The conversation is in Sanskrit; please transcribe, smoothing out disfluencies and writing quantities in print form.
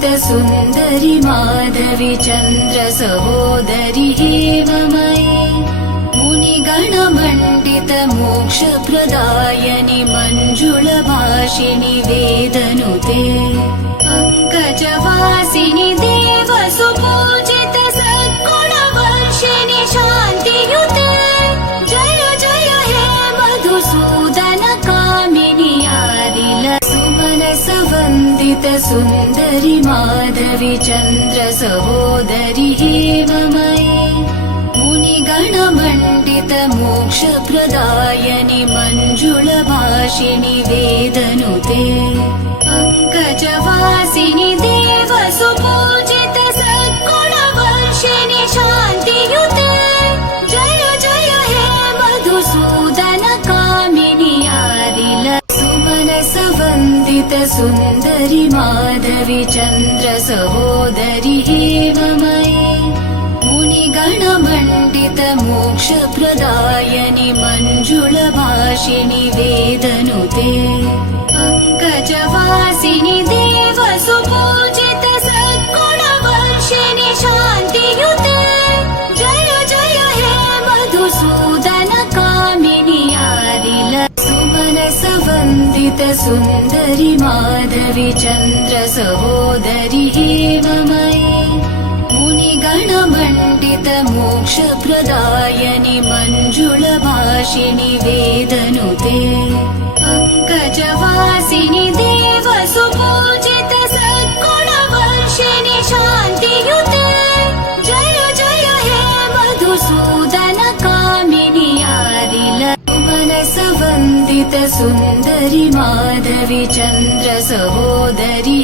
सुन्दरि माधवी चन्द्र सहोदरि हेममयी मुनिगणमण्डित मोक्षप्रदायनि मञ्जुलभाषिणि वेदनुते पङ्कजवासिनि देवसुपूजित सद्गुणवर्षिणि शान्तियुते जय जय हे मधुसूदन कामिनि आदिल सुमनसवन्दित सुन्दरि माधवी चन्द्र सहोदरि हेममयी मुनिगणमण्डित मोक्षप्रदायनि मञ्जुलभाषिणि वेदनुते पङ्कजवासिनि देवसुपूजित सद्गुणवर्षिणि शान्तियुते जय जय हे मधुसूदन कामिनि आदिल सुमनसवन्दित सुन्दरि माधवी चन्द्र सहोदरि हेममयी मुनिगणमण्डित मोक्षप्रदायनि मञ्जुलभाषिणि वेदनुते पङ्कजवासिनि देवसुपूजित सद्गुणवर्षिणि शान्तियुते जय जय हे मधुसूदन कामिनि आदिल सुमनसवन्दित सुन्दरि माधवी चन्द्र सहोदरि हेममयी मुनिगणमण्डित मोक्षप्रदायनि मञ्जुलभाषिणि वेदनुते पङ्कजवासिनि देवसुपूजित सद्गुणवर्षिणि शान्तियुते जय जय हे मधुसूदन कामिनि आदिल सुमनसवन्दित सुन्दरि माधवी चन्द्र सहोदरि